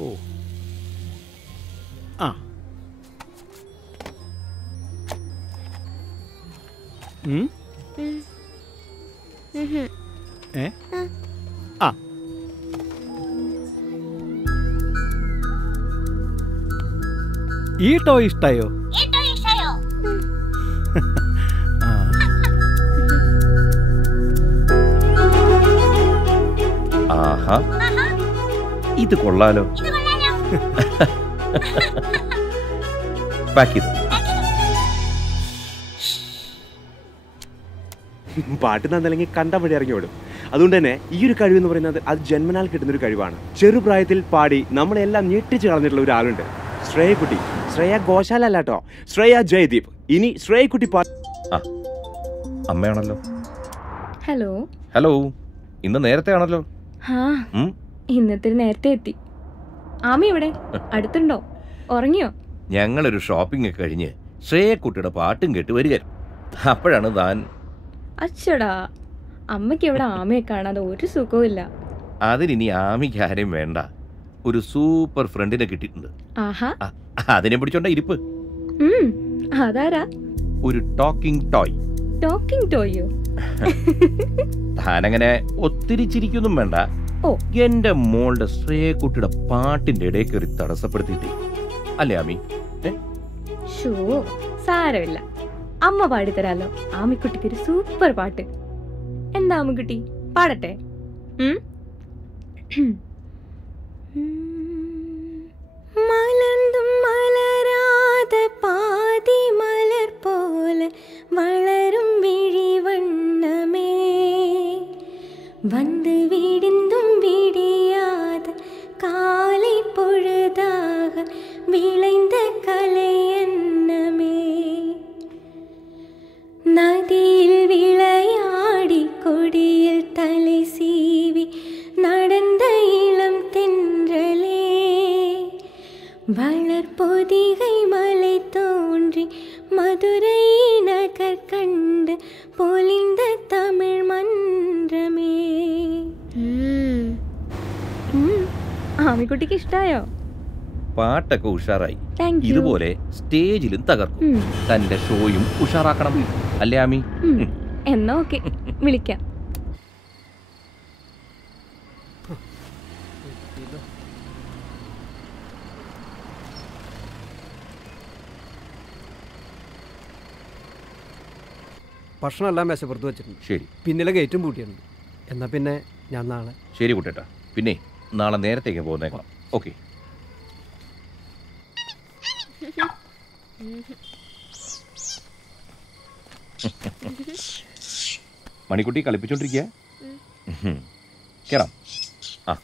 ഓ ആ ആ ഈ ടോയ് ഇഷ്ടായോ? ആഹാ, ഇത് കൊള്ളാലോ. പാക്ക് ചെയ്തു. പാട്ട് നന്നല്ലെങ്കിൽ കണ്ട വഴി ഇറങ്ങിയോടും. അതുകൊണ്ട് തന്നെ ഈ ഒരു കഴിവ് എന്ന് പറയുന്നത് അത് ജന്മനാൽ കിട്ടുന്നൊരു കഴിവാണ്. ചെറുപ്രായത്തിൽ പാടി നമ്മളെല്ലാം ഞെട്ടിച്ച് കളഞ്ഞിട്ടുള്ള ഒരാളുണ്ട്, ശ്രേയക്കുട്ടി. ശ്രേയ ഘോഷാല അല്ല കേട്ടോ, ശ്രേയ ജയദീപ്. ഇനി ശ്രേയക്കുട്ടി അമ്മയാണല്ലോ. ഹലോ. ഹലോ, ഇന്ന് നേരത്തെ ആണല്ലോ. ഇന്നത്തെ നേരത്തെ എത്തി. ആമി എവിടെ? അടുത്തുണ്ടോ? ഉറങ്ങിയോ? ഞങ്ങളൊരു ഷോപ്പിംഗ് ഒക്കെ കഴിഞ്ഞ് ശ്രേയക്കുട്ടിയുടെ പാട്ടും കേട്ട് വരിക. അപ്പോഴാണ് താൻ. അച്ചടാ, അമ്മയ്ക്ക് ഇവിടെ ആമയെ കാണാതെ ഒരു സുഖവും ഇല്ല. അതിനി ആമിക്ക് ആരെയും വേണ്ട, ഒരു സൂപ്പർ ഫ്രണ്ടിനെ കിട്ടിയിട്ടുണ്ട്. ആഹാ, അതിനെ പിടിച്ചോണ്ട ഇരിപ്പ്. അതാരാ? ഒരു ടോക്കിംഗ് ടോയ്. ടോക്കിംഗ് ടോയോ? താനങ്ങനെ ഒത്തിരി ചിരിക്കൊന്നും വേണ്ട. എന്റെ മോളുടെ ശ്രേയക്കുട്ടിയുടെ പാട്ടിന്റെ ഇടയിൽ കയറി തടസ്സപ്പെടുത്തിയിട്ടേ അല്ലേ ആമി? സാരമില്ല, അമ്മ പാടിത്തരാലോ. ആമിക്കുട്ടിക്ക് ഒരു സൂപ്പർ പാട്ട്. എന്താ ആമിക്കുട്ടി, പാടട്ടെ? മലർന്നും മലരാതെ പാതി മലർ പോലെ വളരും വിഴിവണ്ണമേ, വന്ന് വിടിന്തും വിടിയാതെ കാலை பொழுதாக விளைந்த கலையன்னமே, நதியில் விளையாடி கொடியில் தலை சீவி நடந்த இளம் தென்றலே, வளர்பொதிகை மலை தோன்றி மதுரை நகர் கண்டு பொலிந்த தமிழ் മന്ത്രമേ. ആമിക്കുട്ടിക്ക് ഇഷ്ടായോ? പാട്ടൊക്കെ ഉഷാറായി. ഇതുപോലെ സ്റ്റേജിലും തകർക്കും. തന്റെ ഷോയും ഉഷാറാക്കണം അല്ലേ ആമി? എന്നാ ഓക്കെ, വിളിക്കാം. ഭക്ഷണം എല്ലാം മേശപ്പുറത്ത് വെച്ചിട്ടുണ്ട്. ശരി. പിന്നിലെ ഗേറ്റും പൂട്ടിയിട്ടുണ്ട്. എന്നാ പിന്നെ ഞാൻ നാളെ. ശരി കുട്ടേട്ടാ, പിന്നെ നാളെ നേരത്തേക്ക് പോകുന്നേക്കാം. ഓക്കെ. മണിക്കുട്ടി കളിപ്പിച്ചോണ്ടിരിക്കുക. കേറാം. ആ,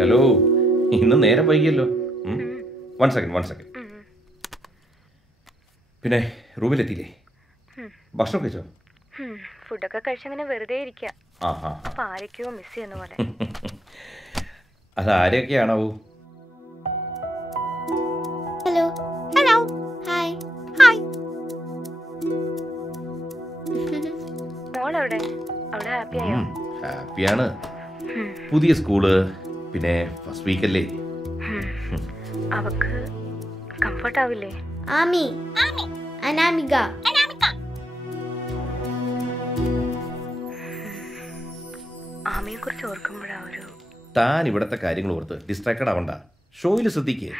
ഹലോ, ഇന്ന് നേരം വൈകിയല്ലോ. One second. പിന്നെ റൂമിലെത്തിയില്ലേ? ഭക്ഷണം കഴിച്ചോ? ഫുഡൊക്കെ കഴിച്ചങ്ങനെ വെറുതെ ഇരിക്കുക. ആരൊക്കെയോ മിസ് ചെയ്യുന്ന പോലെ. അതാരൊക്കെയാണാവൂ? Hello hi. മോളെവിടെ? അവിടെ ഹാപ്പിയായോ? ഹാപ്പിയാണ്. പുതിയ സ്കൂള്, പിന്നെ ഫസ്റ്റ് വീക്ക് അല്ലേ. അവക്ക് കംഫർട്ട് ആവില്ലേ? ആമി അനാമിക. ആമിയെ കുറിച്ച് ഓർക്കുമ്പോഴാ ഒരു. താൻ ഇവിടത്തെ കാര്യങ്ങൾ ഓർത്ത് ഡിസ്ട്രാക്റ്റഡ് ആവണ്ട. ഷോയിൽ ശ്രദ്ധിക്കേ.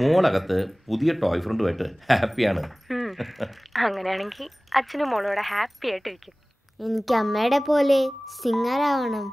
മോളകത്ത് പുതിയ ടോയ് ഫ്രണ്ടുമായിട്ട് ഹാപ്പിയാണ്. അങ്ങനെയാണെങ്കിൽ അച്ഛനും മോളോടെ ഹാപ്പി ആയിട്ട് ഇരിക്കും. എനിക്ക് അമ്മയുടെ പോലെ സിംഗറാവണം.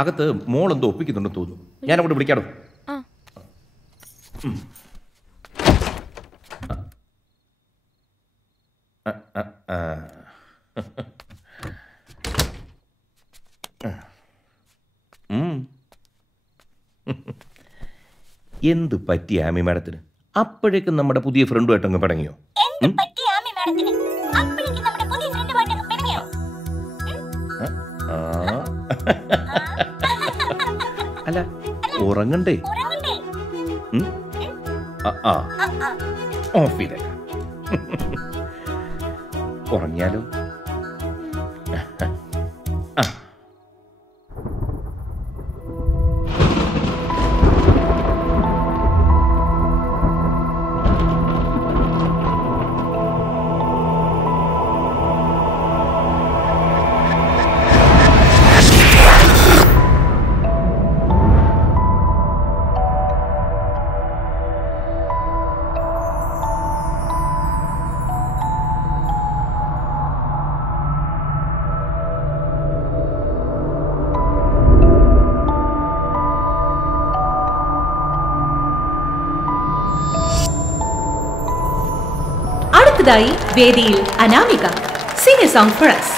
അകത്ത് മോളെന്തോ ഒപ്പിക്കുന്നുണ്ടെന്ന് തോന്നുന്നു. ഞാൻ അങ്ങോട്ട് വിളിക്കാടോ. എന്ത് പറ്റി ആമി മാഡത്തിന്? അപ്പോഴേക്കും നമ്മുടെ പുതിയ ഫ്രണ്ടുമായിട്ട് അങ്ങ് പടങ്ങിയോ? അല്ല, ഉറങ്ങണ്ടേ? ഓഫ് ചെയ്തേക്കാം. ഉറങ്ങിയാലോ? അടുത്തതായി വേദിയിൽ Anamika. Sing a song for us.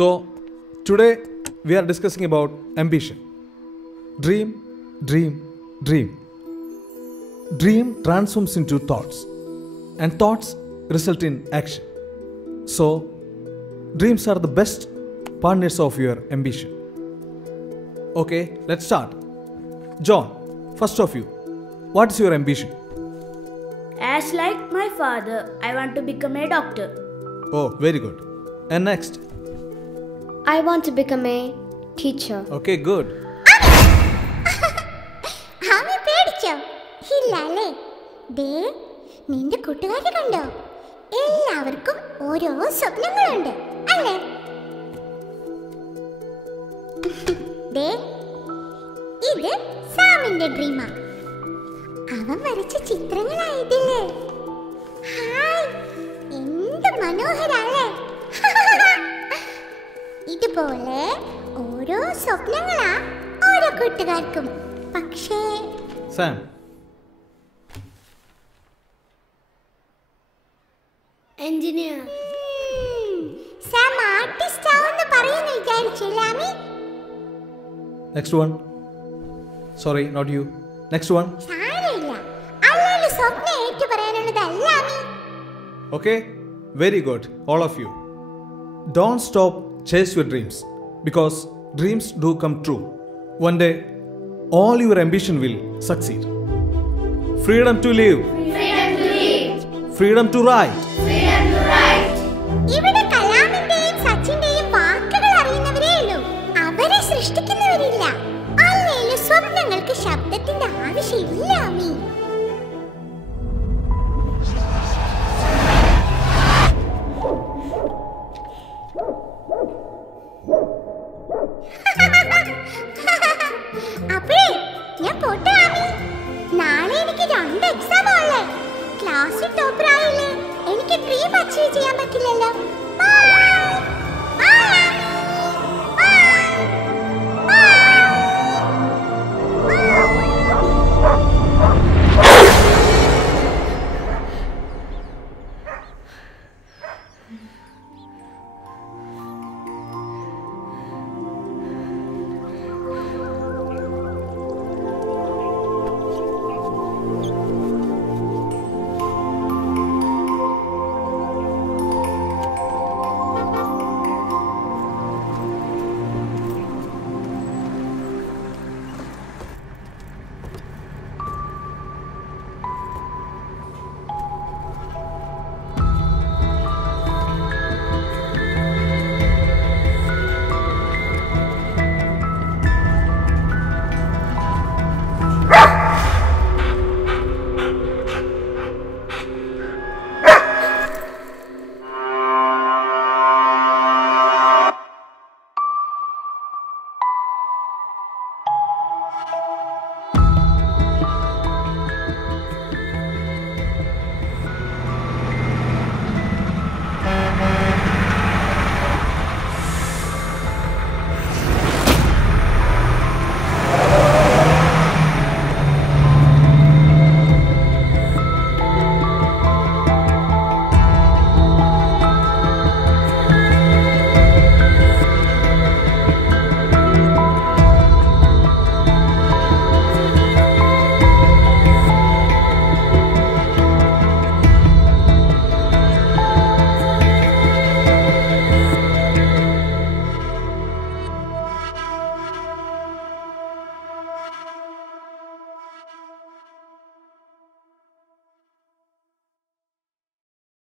So, today we are discussing about ambition. Dream, dream, dream. Dream transforms into thoughts, and thoughts result in action. So, dreams are the best partners of your ambition. Okay, let's start. John, first of you, what is your ambition? As like my father, I want to become a doctor. Oh, very good. And next? I want to become a teacher. Okay, good. Ami പേടിച്ചോ? ഇല്ലല്ലേ. ദേ നിന്റെ കൂട്ടുകാരെ കണ്ടോ? എല്ലാവർക്കും ഓരോ സ്വപ്നങ്ങളുണ്ട് അല്ലേ? ദേ ഇത് സാമിന്റെ ഡ്രീമാ. അവൻ വരച്ച ചിത്രങ്ങളായിട്ടില്ലേ? ഹായ്, എന്ത് മനോഹരല്ലേ? ഇതുപോലെ ഓരോ സ്വപ്നങ്ങളാ ഓരോ കൂട്ടുകാർക്കും. പക്ഷേ സാം, എഞ്ചിനീയർ. സാം ആർട്ടിസ്റ്റ് ആവുമെന്ന് പറയുന്നു വിചാരിച്ചില്ല അമ്മി. next one. Sorry, not you. Next one. സാരമില്ല, അല്ലല്ലോ സ്വപ്നം ഏറ്റു പറയാനുള്ളതല്ല അമ്മി. Okay, very good, all of you. Don't stop, chase your dreams, because dreams do come true. One day, all your ambition will succeed. Freedom to live. Freedom to live. Freedom to write. Freedom to write. ഇവിടെ കലാമിന്റെയും സച്ചിന്റെയും വാക്കുകൾ അറിയുന്നവരേ ഉള്ളൂ, അവരെ സൃഷ്ടിക്കുന്നവരില്ല. അല്ലേലും സ്വപ്നങ്ങൾക്ക് ശബ്ദത്തിന്റെ ആവശ്യമില്ല അമ്മി. അപ്പഴേ ഞാൻ പോട്ടെ ആമി. നാളെ എനിക്ക് 2 എക്സാം ഉള്ളേ. ക്ലാസ്സിൽ ടോപ്പർ ആയില്ലേ എനിക്ക് ഡ്രീം അച്ചീവ് ചെയ്യാൻ പറ്റില്ലല്ലോ. ബൈ.